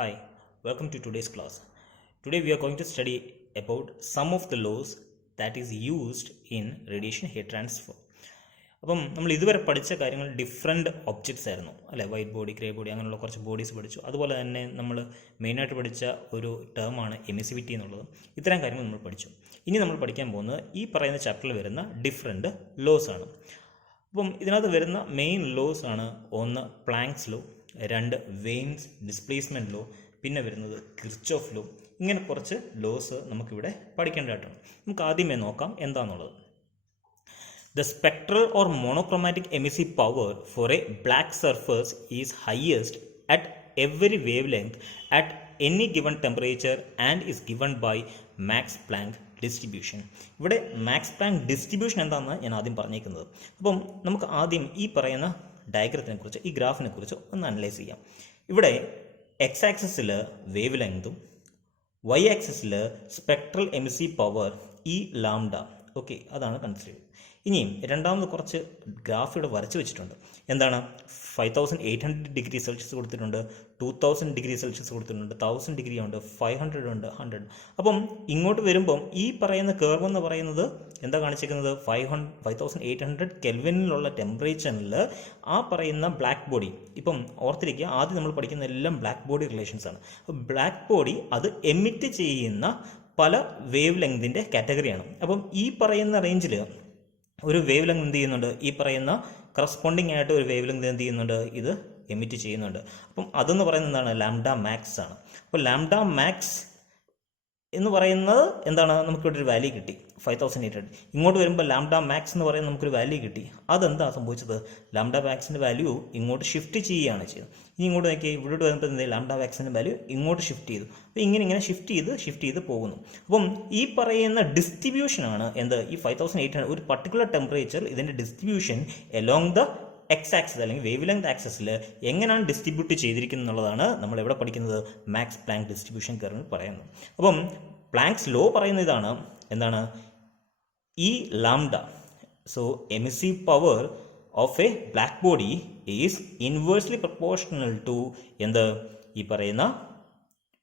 Hi, welcome to today's class. Today we are going to study about some of the laws that is used in radiation heat transfer. അപ്പം നമ്മൾ ഇതുവരെ പഠിച്ച കാര്യങ്ങൾ different objects ആയിരുന്നു അല്ലേ, white body, grey body, അങ്ങനെയുള്ള കുറച്ച് bodies പഠിച്ചു. അതുപോലെ തന്നെ നമ്മൾ മെയിനായിട്ട് പഠിച്ച ഒരു ടേമാണ് എമിസിവിറ്റി എന്നുള്ളത്. ഇത്തരം കാര്യങ്ങൾ നമ്മൾ പഠിച്ചു. ഇനി നമ്മൾ പഠിക്കാൻ പോകുന്നത് ഈ പറയുന്ന ചാപ്റ്ററിൽ വരുന്ന ഡിഫറെൻറ്റ് ലോസ് ആണ്. അപ്പം ഇതിനകത്ത് വരുന്ന മെയിൻ ലോസ് ആണ്, ഒന്ന് പ്ലാങ്ക്സ് ലോ, രണ്ട് വെയിൻസ് ഡിസ്പ്ലേസ്മെൻറ്റ് ലോ, പിന്നെ വരുന്നത് കിർച്ചോഫ് ലോ. ഇങ്ങനെ കുറച്ച് ലോസ് നമുക്കിവിടെ പഠിക്കേണ്ടതായിട്ടുണ്ട്. നമുക്ക് ആദ്യമേ നോക്കാം എന്താണെന്നുള്ളത്. The spectral or monochromatic emissive power for a black surface is highest at every wavelength at any given temperature and is given by Max Planck distribution. ഇവിടെ മാക്സ് പ്ലാങ്ക് ഡിസ്ട്രിബ്യൂഷൻ എന്താണെന്ന് ഞാൻ ആദ്യം പറഞ്ഞേക്കുന്നത്. അപ്പം നമുക്ക് ആദ്യം ഈ പറയുന്ന ഡയഗ്രത്തിനെ കുറിച്ച്, ഈ ഗ്രാഫിനെ കുറിച്ച് ഒന്ന് അനലൈസ് ചെയ്യാം. ഇവിടെ എക്സ് ആക്സിസിൽ വേവ് ലെങ്തും വൈ ആക്സിസിൽ സ്പെക്ട്രൽ എമിസീവ് പവർ ഈ ലാംഡ, ഓക്കെ, അതാണ് കൺസിഡർ ചെയ്യുന്നത്. ഇനിയും രണ്ടാമത് കുറച്ച് ഗ്രാഫ് ഇവിടെ വരച്ച് വെച്ചിട്ടുണ്ട്. എന്താണ്, 5800 ഡിഗ്രി സെൽഷ്യസ് കൊടുത്തിട്ടുണ്ട്, 2000 ഡിഗ്രി സെൽഷ്യസ് കൊടുത്തിട്ടുണ്ട്, 1000 ഡിഗ്രി ഉണ്ട്, 500 ഉണ്ട്, 100. അപ്പം ഇങ്ങോട്ട് വരുമ്പം ഈ പറയുന്ന കേർവ് എന്ന് പറയുന്നത് എന്താ കാണിച്ചിരിക്കുന്നത്, 5800 കെൽവിനിലുള്ള ടെമ്പറേച്ചറിൽ ആ പറയുന്ന ബ്ലാക്ക് ബോഡി, ഇപ്പം ഓർത്തിരിക്കുക, ആദ്യം നമ്മൾ പഠിക്കുന്ന എല്ലാം ബ്ലാക്ക് ബോഡി റിലേഷൻസ് ആണ്. അപ്പം ബ്ലാക്ക് ബോഡി അത് എമിറ്റ് ചെയ്യുന്ന പല വേവ് ലെങ്തിൻ്റെ കാറ്റഗറിയാണ്. അപ്പം ഈ പറയുന്ന റേഞ്ചിൽ ഒരു വേവ് ലെങ്ത് എന്ത് ചെയ്യുന്നുണ്ട്, ഈ പറയുന്ന കറസ്പോണ്ടിങ് ആയിട്ട് ഒരു വേവ് ലെങ്ത് എന്ത് ചെയ്യുന്നുണ്ട്, ഇത് എമിറ്റ് ചെയ്യുന്നുണ്ട്. അപ്പം അതെന്ന് പറയുന്നത് എന്താണ്, ലാംഡ മാക്സ് ആണ്. അപ്പോൾ ലാംഡ മാക്സ് എന്ന് പറയുന്നത് എന്താണ്, നമുക്കിവിടെ ഒരു വാല്യൂ കിട്ടി 5800. ഇങ്ങോട്ട് വരുമ്പോൾ ലാംഡ മാക്സ് എന്ന് പറയുന്നത് നമുക്കൊരു വാല്യൂ കിട്ടി. അതെന്താ സംഭവിച്ചത്, ലാംഡ മാക്സിൻ്റെ വാല്യൂ ഇങ്ങോട്ട് ഷിഫ്റ്റ് ചെയ്യുകയാണ് ചെയ്തത്. ഇനി ഇങ്ങോട്ട് നോക്കിയാൽ ഇവിടെ വരുമ്പോൾ എന്ത്, ലാംഡ മാക്സിൻ്റെ വാല്യൂ ഇങ്ങോട്ട് ഷിഫ്റ്റ് ചെയ്തു. അപ്പോൾ ഇങ്ങനെ ഷിഫ്റ്റ് ചെയ്ത് പോകുന്നു. അപ്പം ഈ പറയുന്ന ഡിസ്ട്രിബ്യൂഷനാണ് എന്ത്, ഈ 5800 ഒരു പർട്ടിക്കുലർ ടെമ്പറേച്ചർ ഇതിൻ്റെ distribution along the X axis അല്ലെങ്കിൽ വേവ് ലെങ്ത് ആക്സിസിൽ എങ്ങനെയാണ് ഡിസ്ട്രിബ്യൂട്ട് ചെയ്തിരിക്കുന്നത് എന്നുള്ളതാണ് നമ്മൾ എവിടെ പഠിക്കുന്നത്, മാക്സ് പ്ലാങ്ക് ഡിസ്ട്രിബ്യൂഷൻ കർവ് പറയുന്നത്. അപ്പം പ്ലാങ്ക്സ് ലോ പറയുന്ന ഇതാണ്, എന്താണ്, ഈ lambda, so emissive power of a black body is inversely proportional to എന്ത്, ഈ പറയുന്ന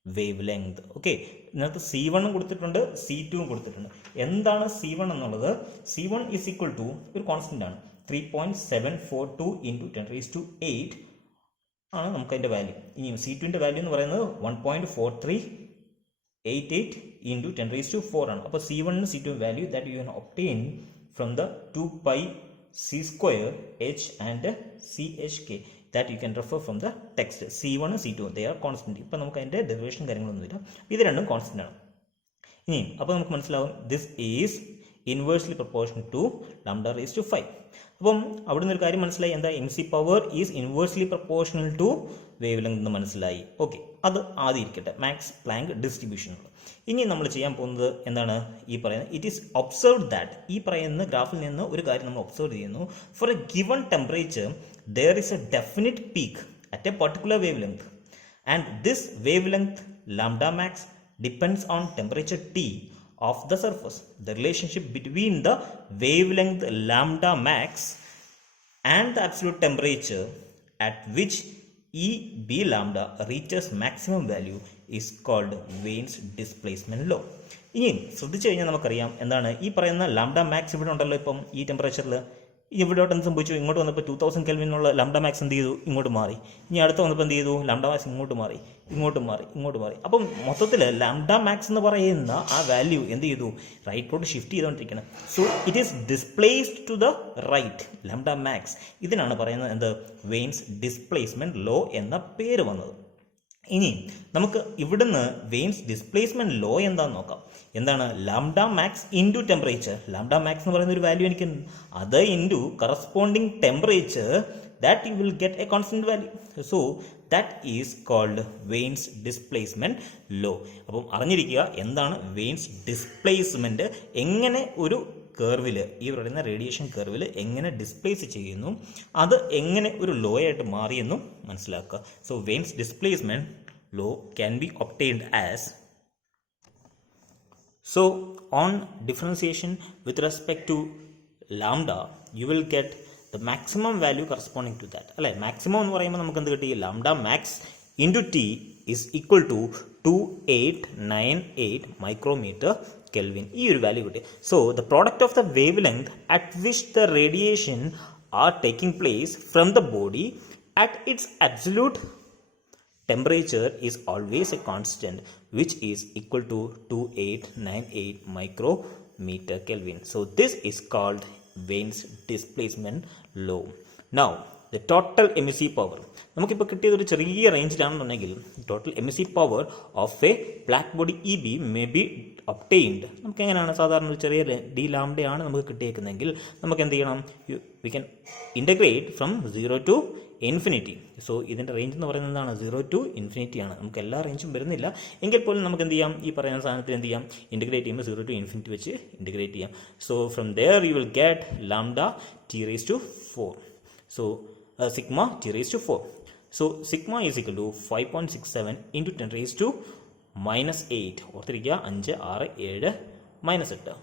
വേവ് ലെങ്ത്. ഓക്കെ, ഇതിനകത്ത് C1 കൊടുത്തിട്ടുണ്ട്, C2 കൊടുത്തിട്ടുണ്ട്. എന്താണ് C1 എന്നുള്ളത്, C1 ഈസ് ഈക്വൽ ടു ഒരു കോൺസ്റ്റന്റ് ആണ്, 3.742 × 10⁸ ആണ് നമുക്ക് അതിൻ്റെ വാല്യൂ. ഇനി C2ൻ്റെ വാല്യൂ എന്ന് പറയുന്നത് 1.4388 × 10⁴ ആണ്. അപ്പോൾ C1 C2 value that you can obtain from the 2πc² h and chk that you can refer from the text. C1 C2 they are constant. ഇപ്പം നമുക്ക് അതിൻ്റെ ഡെറിവേഷൻ കാര്യങ്ങളൊന്നുമില്ല, ഇത് രണ്ടും കോൺസ്റ്റന്റ് ആണ്. ഇനി അപ്പോൾ നമുക്ക് മനസ്സിലാവും this is inversely proportion to lambda raise to 5. അപ്പം അവിടെ നിന്ന് ഒരു കാര്യം മനസ്സിലായി, എന്താ, emissive power is inversely proportional to wavelength എന്ന് മനസ്സിലായി. ഓക്കെ, അത് ആദ്യം ഇരിക്കട്ടെ, മാക്സ് പ്ലാങ്ക് ഡിസ്ട്രിബ്യൂഷൻ. ഇനി നമ്മൾ ചെയ്യാൻ പോകുന്നത് എന്താണ്, ഈ പറയുന്നത് ഇറ്റ് ഈസ് ഒബ്സർവ് ദാറ്റ്, ഈ പറയുന്ന ഗ്രാഫിൽ നിന്ന് ഒരു കാര്യം നമ്മൾ ഒബ്സർവ് ചെയ്യുന്നു. For a given temperature there is a definite peak at a particular wavelength and this wavelength lambda max depends on temperature T of the surface. The relationship between the wavelength lambda max and the absolute temperature at which EB lambda reaches maximum value is called Weins displacement law. ഇനി ശ്രദ്ധിച്ചു കഴിഞ്ഞാൽ നമുക്കറിയാം എന്താണ്, ഈ പറയുന്ന lambda max ഇവിടെ ഉണ്ടല്ലോ, ഇപ്പം ഈ ടെമ്പറേച്ചറിൽ ഇവിടോട്ട് എന്ത് സംഭവിച്ചു, ഇങ്ങോട്ട് വന്നപ്പോൾ 2000 കെൽവിനുള്ള ലാംഡ മാക്സ് എന്ത് ചെയ്തു, ഇങ്ങോട്ട് മാറി. ഇനി അടുത്ത് വന്നപ്പോൾ എന്ത് ചെയ്തു, ലാംഡ മാക്സ് ഇങ്ങോട്ട് മാറി. അപ്പം മൊത്തത്തിൽ ലാംഡ മാക്സ് എന്ന് പറയുന്ന ആ വാല്യൂ എന്ത് ചെയ്തു, റൈറ്റിലോട്ട് ഷിഫ്റ്റ് ചെയ്തുകൊണ്ടിരിക്കണം. So it is displaced to the right, lambda max. ഇതിനാണ് പറയുന്നത് എന്ത്, വെയിൻസ് ഡിസ്പ്ലേസ്മെന്റ് ലോ എന്ന പേര് വന്നത്. ഇനി നമുക്ക് ഇവിടുന്ന് വെയിൻസ് ഡിസ്പ്ലേസ്മെന്റ് ലോ എന്താണെന്ന് നോക്കാം. എന്താണ്, lambda max into temperature. Lambda max എന്ന് പറയുന്ന ഒരു വാല്യൂ എനിക്ക്, അത് into corresponding temperature that you will get a constant value. So that is called Weins displacement law. അപ്പം അറിഞ്ഞിരിക്കുക എന്താണ് വെയിൻസ് ഡിസ്പ്ലേസ്മെന്റ്, എങ്ങനെ ഒരു കർവിൽ, ഈ പറയുന്ന റേഡിയേഷൻ കർവിൽ എങ്ങനെ ഡിസ്പ്ലേസ് ചെയ്യുന്നു, അത് എങ്ങനെ ഒരു ലോ ആയിട്ട് മാറിയെന്നും മനസ്സിലാക്കുക. So Wien's displacement law can be obtained as, so on differentiation with respect to lambda you will get the maximum value corresponding to that. അല്ലേ, മാക്സിമം എന്ന് പറയുമ്പോൾ നമുക്ക് എന്ത് കിട്ടി, lambda max into T is equal to 2898 micrometer Kelvin. ഈ ഒരു value കിട്ടി. So the product of the wave length at which the radiation are taking place from the body at its absolute temperature is always a constant, which is equal to 2898 micrometer Kelvin. So this is called Weins displacement law. Now the total emissive power, നമുക്കിപ്പോൾ കിട്ടിയത് ഒരു ചെറിയ റേഞ്ചിലാണെന്നുണ്ടെങ്കിൽ total emissive power of a black body E B may be obtained. നമുക്ക് എങ്ങനെയാണ് സാധാരണ ഒരു ചെറിയ ഡി ലാംഡയാണ് നമുക്ക് കിട്ടിയേക്കുന്നതെങ്കിൽ നമുക്ക് എന്ത് ചെയ്യണം, we can integrate from 0 to infinity. So ഇതിൻ്റെ റേഞ്ച് എന്ന് പറയുന്നത് എന്താണ്, 0 to ഇൻഫിനിറ്റി ആണ്. നമുക്ക് എല്ലാ റേഞ്ചും വരുന്നില്ല എങ്കിൽ പോലും നമുക്ക് എന്ത് ചെയ്യാം, ഈ പറയുന്ന സാധനത്തിൽ എന്ത് ചെയ്യാം, ഇൻ്റഗ്രേറ്റ് ചെയ്യുമ്പോൾ 0 to ഇൻഫിനിറ്റി വെച്ച് ഇൻ്റഗ്രേറ്റ് ചെയ്യാം. So from there you will get lambda T raise to 4. സോ sigma t raised to 4. So sigma is equal to 5.67 into 10 raised to minus 8. ഓർത്തിരിക്കുക, 5, 6, 7, minus 8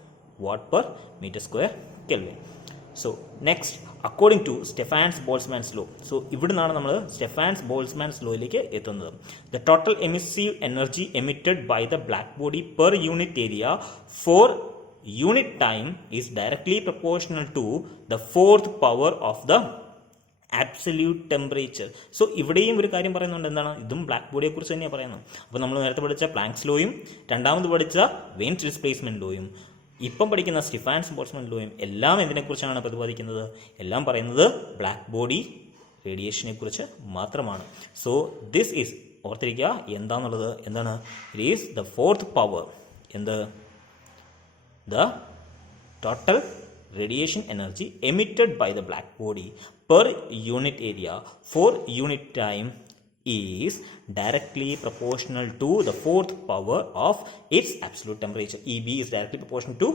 watt per meter square Kelvin. So next, according to Stefan's Boltzmann's law. So ഇവിടെ നിന്നാണ് നമ്മൾ Stefan's Boltzmann's lawയിലേക്ക് എത്തുന്നത്. The total emissive energy emitted by the black body per unit area for unit time is directly proportional to the fourth power of the absolute temperature. So ഇവിടെയും ഒരു കാര്യം പറയുന്നുണ്ട്, എന്താണ്, ഇതും ബ്ലാക്ക് ബോഡിയെ കുറിച്ച് തന്നെയാണ് പറയുന്നത്. അപ്പോൾ നമ്മൾ നേരത്തെ പഠിച്ച പ്ലാങ്ക്സ് ലോയും രണ്ടാമത് പഠിച്ച വെയിൻസ് ഡിസ്പ്ലേസ്മെന്റ് ലോയും ഇപ്പം പഠിക്കുന്ന സ്റ്റെഫാൻസ് ബോൾട്ട്സ്മാൻ ലോയും എല്ലാം എന്തിനെക്കുറിച്ചാണ് പ്രതിപാദിക്കുന്നത്, എല്ലാം പറയുന്നത് ബ്ലാക്ക് ബോഡി റേഡിയേഷനെ കുറിച്ച് മാത്രമാണ്. സോ ദിസ് ഈസ്, ഓർത്തിരിക്കുക എന്താണെന്നുള്ളത്, എന്താണ്, it is the fourth power, എന്ത്, the total radiation energy emitted by the black body per unit area for unit time is directly proportional to the fourth power of its absolute temperature. EB is directly proportional to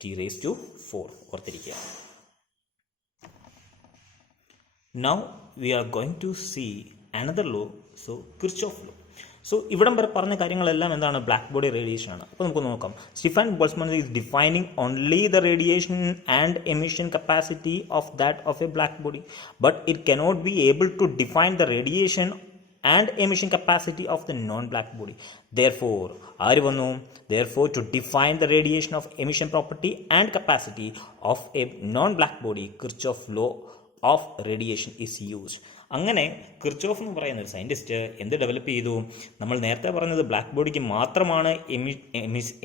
T raised to 4. ഓർത്തിരിക്കുക. Now we are going to see another law, so Kirchhoffs law. So ഇവിടം വരെ പറഞ്ഞ കാര്യങ്ങളെല്ലാം എന്താണ്, black body radiation ആണ്. അപ്പോൾ നമുക്ക് നോക്കാം. Stefan Boltzmann is defining only the radiation and emission capacity of that of a black body, but it cannot be able to define the radiation and emission capacity of the non black body. Therefore, ആര് വന്നു, therefore to define the radiation of emission property and capacity of a non black body, Kirchhoffs law of radiation is used. അങ്ങനെ Kirchhoff എന്ന് പറയുന്ന ഒരു scientist എന്ത് develop ചെയ്തു, നമ്മൾ നേരത്തെ പറഞ്ഞത് ബ്ലാക്ക് ബോഡിക്ക് മാത്രമാണ്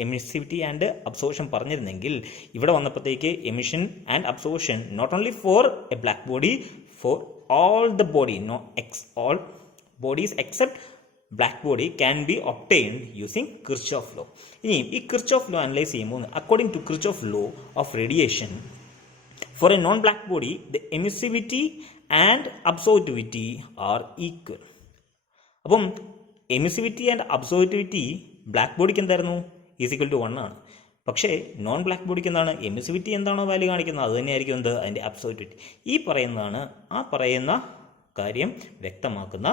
എമിസിവിറ്റി ആൻഡ് അബ്സോർഷൻ പറഞ്ഞിരുന്നെങ്കിൽ ഇവിടെ വന്നപ്പോഴത്തേക്ക് emission and absorption not only for a black body, for all the body, all bodies except black body can be obtained using Kirchhoff law. ഇനി ഈ കിർച്ചോഫ് ലോ അനലൈസ് ചെയ്യുമ്പോൾ, according to Kirchhoff law of radiation, for a non-black body, the emissivity and absorptivity are equal. അപ്പം emissivity and absorptivity black ബോഡിക്ക് എന്തായിരുന്നു, is equal to 1 ആണ്. പക്ഷേ non black ബോഡിക്ക് എന്താണ്, എമിസിവിറ്റി എന്താണോ വാല്യൂ കാണിക്കുന്നത് അത് തന്നെയായിരിക്കും എന്ത്, അതിൻ്റെ അബ്സോർപ്റ്റിവിറ്റി. ഈ പറയുന്നതാണ് ആ പറയുന്ന കാര്യം വ്യക്തമാക്കുന്ന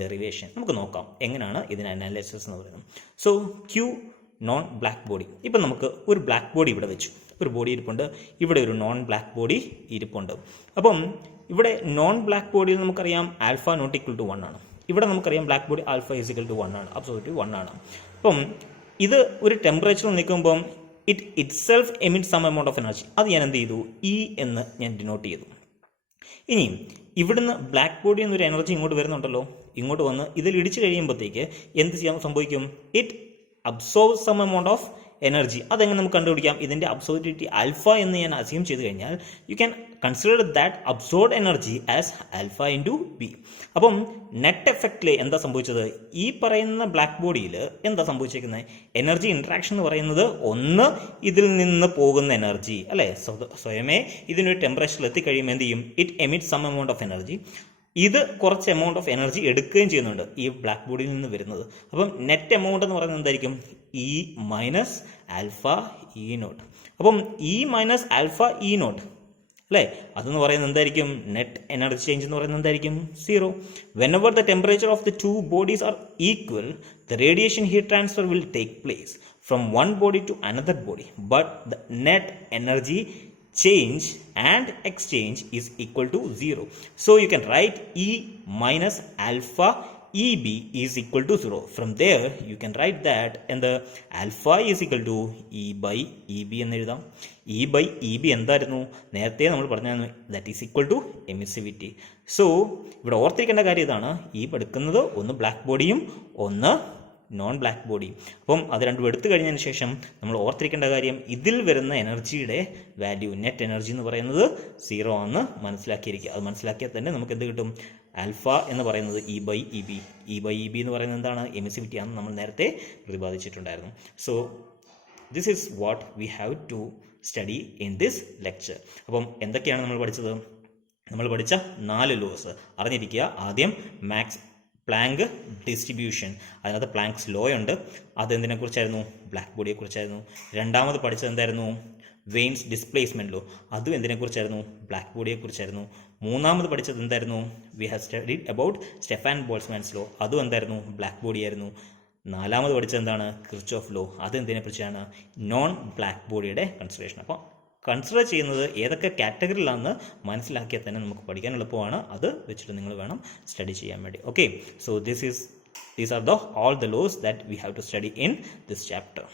ഡെറിവേഷൻ. നമുക്ക് നോക്കാം എങ്ങനെയാണ് ഇതിന് അനാലിസിസ് എന്ന് പറയുന്നത്. So Q non black body, ഇപ്പം നമുക്ക് ഒരു ബ്ലാക്ക് ബോഡി ഇവിടെ വെച്ചു, ഒരു ബോഡി ഇരിപ്പുണ്ട്, ഇവിടെ ഒരു നോൺ ബ്ലാക്ക് ബോഡി ഇരിപ്പുണ്ട്. അപ്പം ഇവിടെ നോൺ ബ്ലാക്ക് ബോഡിയിൽ നമുക്കറിയാം ആൽഫ നോട്ട് ഈക്വൽ ടു 1 ആണ്. ഇവിടെ നമുക്കറിയാം black body alpha is equal to 1 ആണ്, അബ്സോല്യൂട്ട്ലി 1 ആണ്. അപ്പം ഇത് ഒരു ടെമ്പറേച്ചർ നിൽക്കുമ്പം itself emit some amount of energy. അത് ഞാൻ എന്ത് ചെയ്തു, ഇ എന്ന് ഞാൻ ഡിനോട്ട് ചെയ്തു. ഇനി ഇവിടുന്ന് ബ്ലാക്ക് ബോഡി എന്നൊരു എനർജി ഇങ്ങോട്ട് വരുന്നുണ്ടല്ലോ, ഇങ്ങോട്ട് വന്ന് ഇതിൽ ഇടിച്ചു കഴിയുമ്പോഴത്തേക്ക് എന്ത് ചെയ്യാൻ സംഭവിക്കും, it absorb some amount of energy. അതെങ്ങനെ നമുക്ക് കണ്ടുപിടിക്കാം, ഇതിൻ്റെ അബ്സോർപ്റ്റിവിറ്റി ആൽഫ എന്ന് ഞാൻ അസ്യൂം ചെയ്ത് കഴിഞ്ഞാൽ you can consider that absorbed energy as alpha into B. അപ്പം നെറ്റ് എഫക്റ്റിൽ എന്താ സംഭവിച്ചത്, ഈ പറയുന്ന ബ്ലാക്ക് ബോഡിയിൽ എന്താ സംഭവിച്ചിരിക്കുന്നത്, എനർജി ഇൻട്രാക്ഷൻ എന്ന് പറയുന്നത് ഒന്ന് ഇതിൽ നിന്ന് പോകുന്ന എനർജി അല്ലേ, സ്വയമേ ഇതിനൊരു ടെമ്പറേച്ചറിൽ എത്തിക്കഴിയുമ്പോൾ എന്ത് ചെയ്യും, it emit some amount of energy. ഇത് കുറച്ച് എമൗണ്ട് ഓഫ് എനർജി എടുക്കുകയും ചെയ്യുന്നുണ്ട് ഈ ബ്ലാക്ക് ബോഡിയിൽ നിന്ന് വരുന്നത്. അപ്പം നെറ്റ് എമൗണ്ട് എന്ന് പറയുന്നത് എന്തായിരിക്കും, E minus alpha E naught. അപ്പം E minus alpha E naught അല്ലേ, അതെന്ന് പറയുന്നത് എന്തായിരിക്കും, നെറ്റ് എനർജി ചേഞ്ച് എന്ന് പറയുന്നത് എന്തായിരിക്കും, 0. Whenever the temperature of the two bodies are equal, the radiation heat transfer will take place from one body to another body, but the net energy change and exchange is equal to 0. So you can write E minus alpha EB is equal to 0. From there you can write that and the alpha is equal to E by EB എന്ന് എഴുതാം. E by EB എന്തായിരുന്നു? നേരത്തെ നമ്മൾ പറഞ്ഞായിരുന്നു that is equal to emissivity. So ഇവിടെ ഓർത്തിരിക്കേണ്ട കാര്യം ഇതാണ്, ഈ എടുക്കുന്നത് ഒന്ന് ബ്ലാക്ക് ബോഡിയും ഒന്ന് നോൺ ബ്ലാക്ക് ബോഡി. അപ്പം അത് രണ്ടും എടുത്തു കഴിഞ്ഞതിന് ശേഷം നമ്മൾ ഓർത്തിരിക്കേണ്ട കാര്യം, ഇതിൽ വരുന്ന എനർജിയുടെ വാല്യൂ, നെറ്റ് എനർജി എന്ന് പറയുന്നത് 0 ആണെന്ന് മനസ്സിലാക്കിയിരിക്കുക. അത് മനസ്സിലാക്കിയാൽ തന്നെ നമുക്ക് എന്ത് കിട്ടും? ആൽഫ എന്ന് പറയുന്നത് E by E B. E by E B എന്ന് പറയുന്നത് എന്താണ്? എമിസിവിറ്റി ആണെന്ന് നമ്മൾ നേരത്തെ പ്രതിപാദിച്ചിട്ടുണ്ടായിരുന്നു. So this is what we have to study in this lecture. അപ്പം എന്തൊക്കെയാണ് നമ്മൾ പഠിച്ചത്? നമ്മൾ പഠിച്ച 4 ലോസ് അറിഞ്ഞിരിക്കുക. ആദ്യം മാക്സ് പ്ലാങ്ക് ഡിസ്ട്രിബ്യൂഷൻ, അതിനകത്ത് പ്ലാങ്ക്സ് ലോ ഉണ്ട്. അതെന്തിനെക്കുറിച്ചായിരുന്നു? ബ്ലാക്ക് ബോഡിയെക്കുറിച്ചായിരുന്നു. രണ്ടാമത് പഠിച്ചത് എന്തായിരുന്നു? വെയിൻസ് ഡിസ്പ്ലേസ്മെൻറ്റ് ലോ, അതും എന്തിനെക്കുറിച്ചായിരുന്നു? ബ്ലാക്ക് ബോഡിയെക്കുറിച്ചായിരുന്നു. മൂന്നാമത് പഠിച്ചത് എന്തായിരുന്നു? We have studied about Stefan Boltzmann's law, അതും എന്തായിരുന്നു? ബ്ലാക്ക് ബോഡി ആയിരുന്നു. നാലാമത് പഠിച്ചത് എന്താണ്? കിർച്ചോഫ് ലോ, അതെന്തിനെക്കുറിച്ചാണ്? നോൺ ബ്ലാക്ക് ബോഡിയുടെ കൺസിഡറേഷൻ. അപ്പോൾ കൺസിഡർ ചെയ്യുന്നത് ഏതൊക്കെ കാറ്റഗറിയിലാണെന്ന് മനസ്സിലാക്കിയാൽ തന്നെ നമുക്ക് പഠിക്കാൻ എളുപ്പമാണ്. അത് വെച്ചിട്ട് നിങ്ങൾ വേണം സ്റ്റഡി ചെയ്യാൻ വേണ്ടി. Okay, so these are all the laws that we have to study in this chapter.